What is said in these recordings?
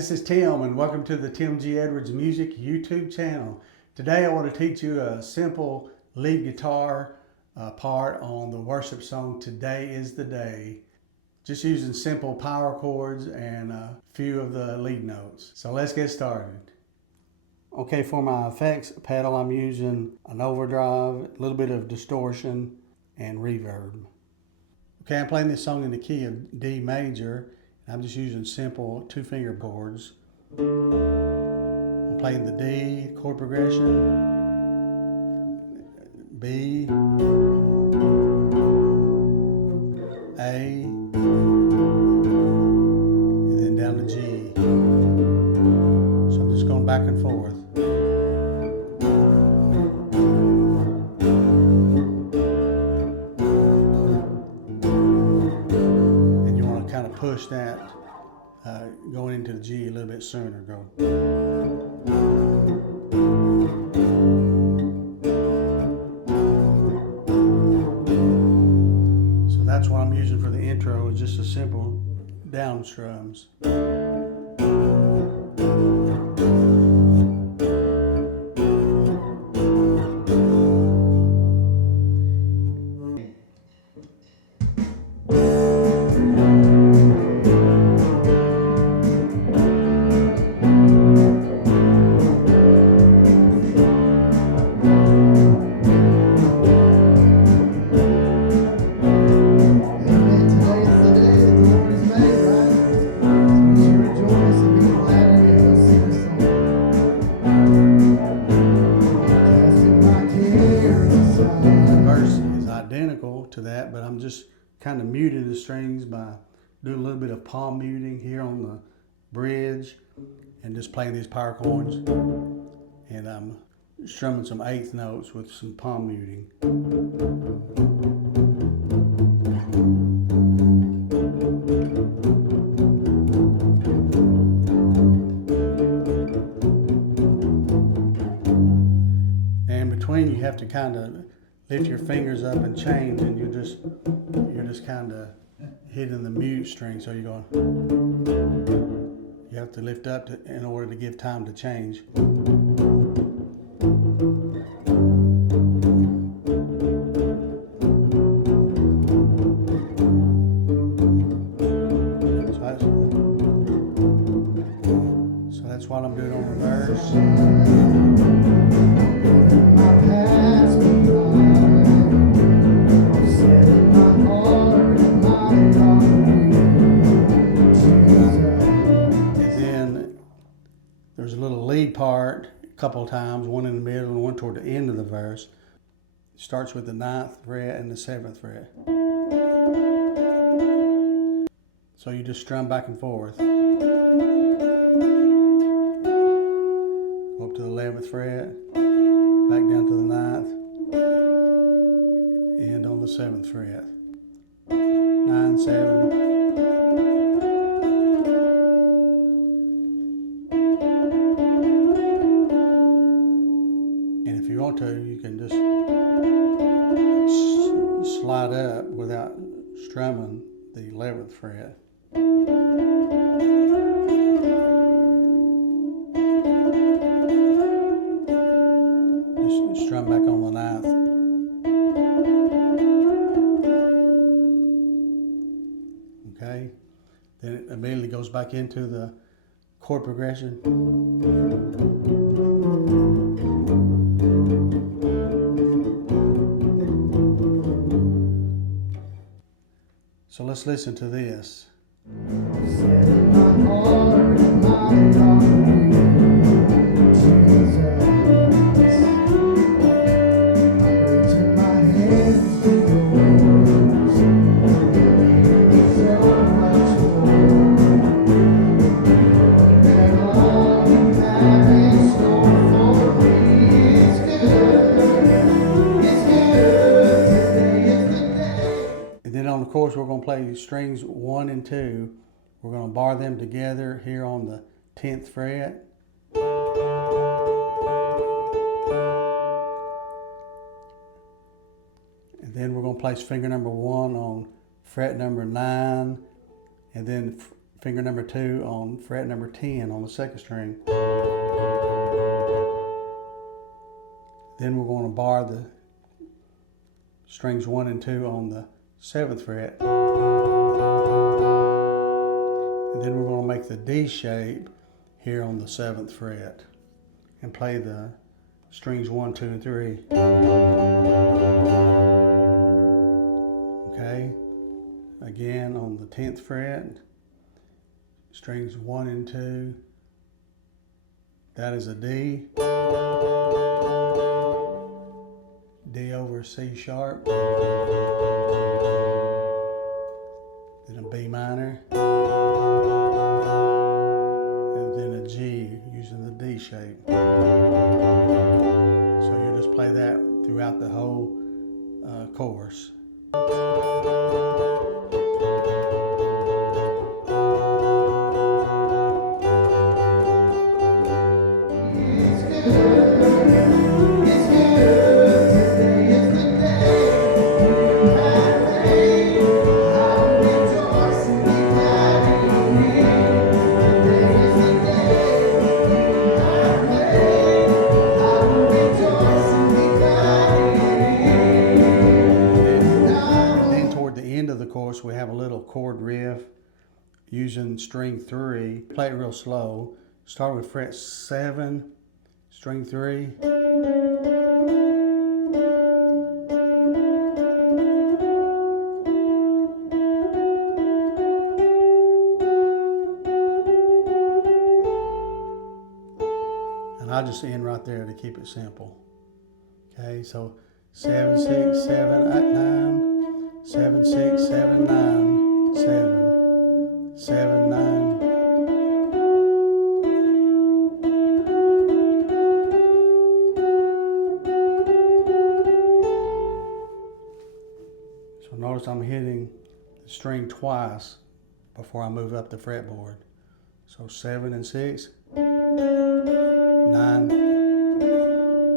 this is Tim and welcome to the Tim G. Edwards Music YouTube channel. Today I want to teach you a simple lead guitar part on the worship song, Today is the Day. Just using simple power chords and a few of the lead notes. So let's get started. Okay, for my effects pedal I'm using an overdrive, a little bit of distortion and reverb. Okay, I'm playing this song in the key of D major. I'm just using simple two-finger chords. I'm playing the D chord progression, B, A, and then down to G. So I'm just going back and forth. And you want to kind of push that going into the G a little bit sooner. Go. So that's what I'm using for the intro, is just a simple down strums. Identical to that, but I'm just kind of muting the strings by doing a little bit of palm muting here on the bridge and just playing these power chords, and I'm strumming some eighth notes with some palm muting. And in between you have to kind of lift your fingers up and change, and you're just kind of hitting the mute string. So you're going, you have to lift up in order to give time to change. So that's what I'm doing on the verse. There's a little lead part a couple of times, one in the middle and one toward the end of the verse. It starts with the 9th fret and the 7th fret. So you just strum back and forth. Go up to the 11th fret, back down to the 9th, and on the 7th fret. 9, 7. And if you want to, you can just slide up without strumming the 11th fret. Just strum back on the 9th. Okay, then it immediately goes back into the chord progression. So let's listen to this. Of course, we're going to play strings 1 and 2. We're going to bar them together here on the 10th fret. And then we're going to place finger number 1 on fret number 9, and then finger number 2 on fret number 10 on the 2nd string. Then we're going to bar the strings 1 and 2 on the 7th fret. And then we're going to make the D shape here on the 7th fret and play the strings 1, 2, and 3. Okay, again on the 10th fret, strings 1 and 2, that is a D, D over C sharp, then a B minor, and then a G using the D shape. So you just play that throughout the whole chorus. We have a little chord riff using string 3. Play it real slow. Start with fret 7, string 3. And I just end right there to keep it simple. Okay, so 7, 6, 7, 8, 9. 7, 6, 7, 9, 7, 7, 9. So notice I'm hitting the string twice before I move up the fretboard. So 7 and 6, 9.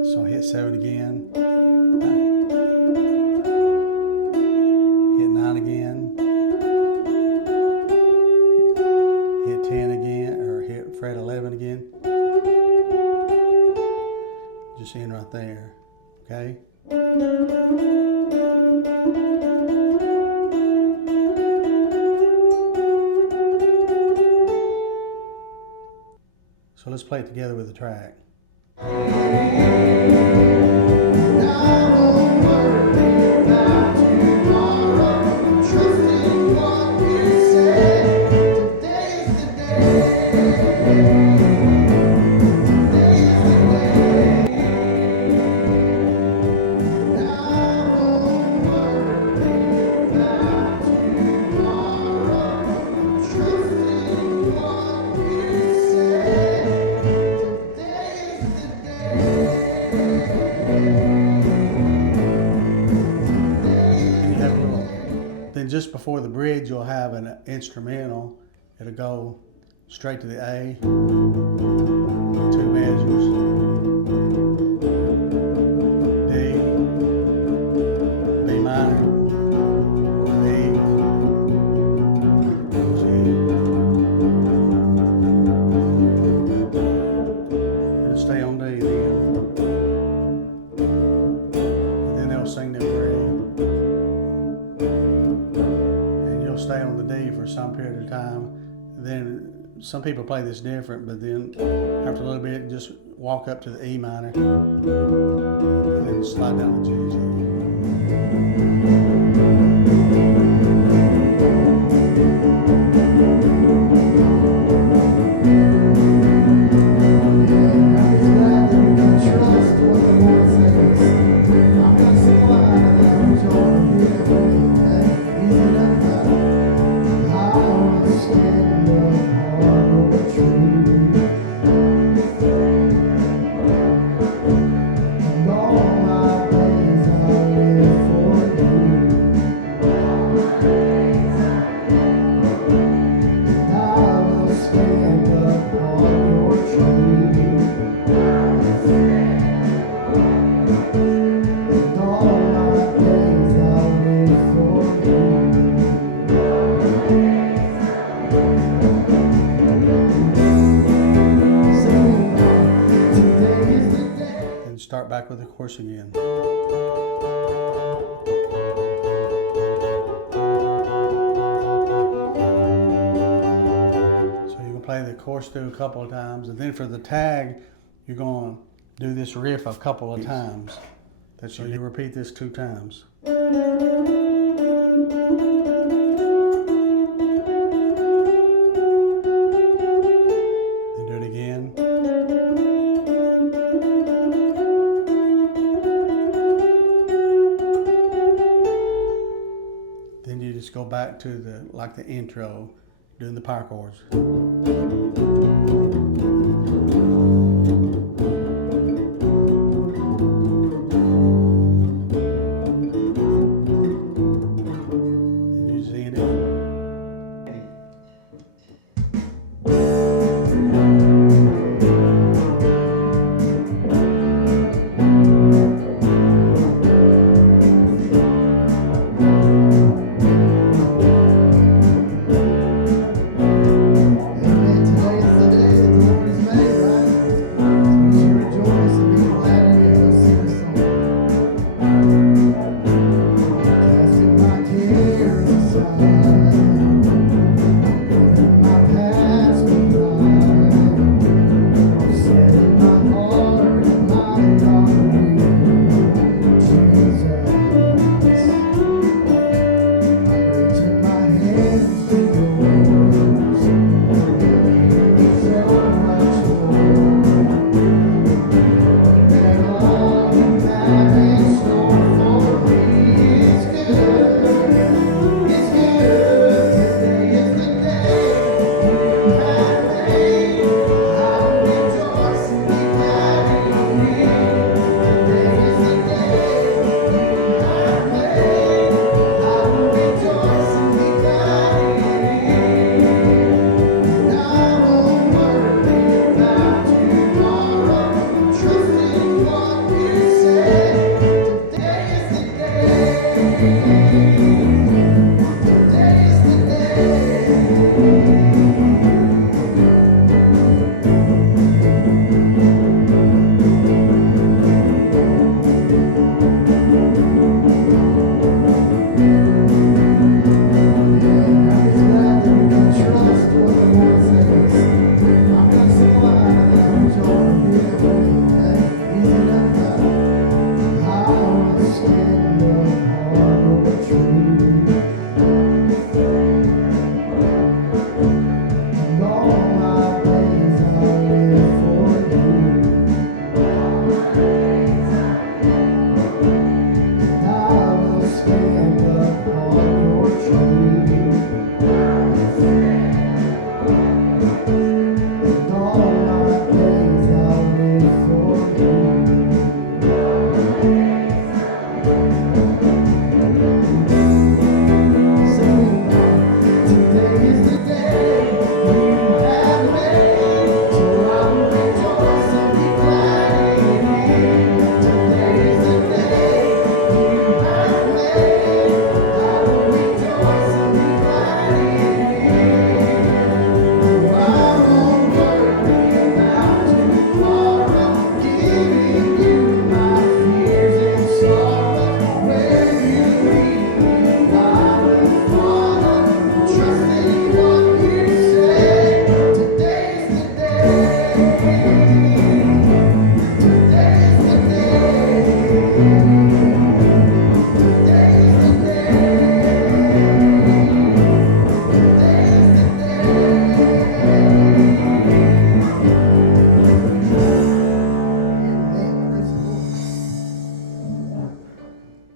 So I hit 7 again. Again, hit 10 again, or hit fret 11 again. Just end right there, okay? So let's play it together with the track. Then just before the bridge, you'll have an instrumental. It'll go straight to the A, 2 measures, D, B minor, E, G. It'll stay on D then. And then they'll sing the bridge. Stay on the D for some period of time. Then some people play this different, but then after a little bit, just walk up to the E minor and then slide down the G. start back with the chorus again. So you're going to play the chorus through a couple of times, and then for the tag, you're going to do this riff a couple of times. So you repeat this 2 times. Then you just go back to the intro, doing the power chords. Then you just end it.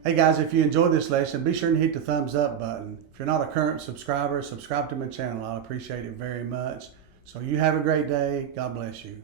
Hey guys, if you enjoyed this lesson, be sure to hit the thumbs up button. If you're not a current subscriber, subscribe to my channel. I'll appreciate it very much. So you have a great day. God bless you.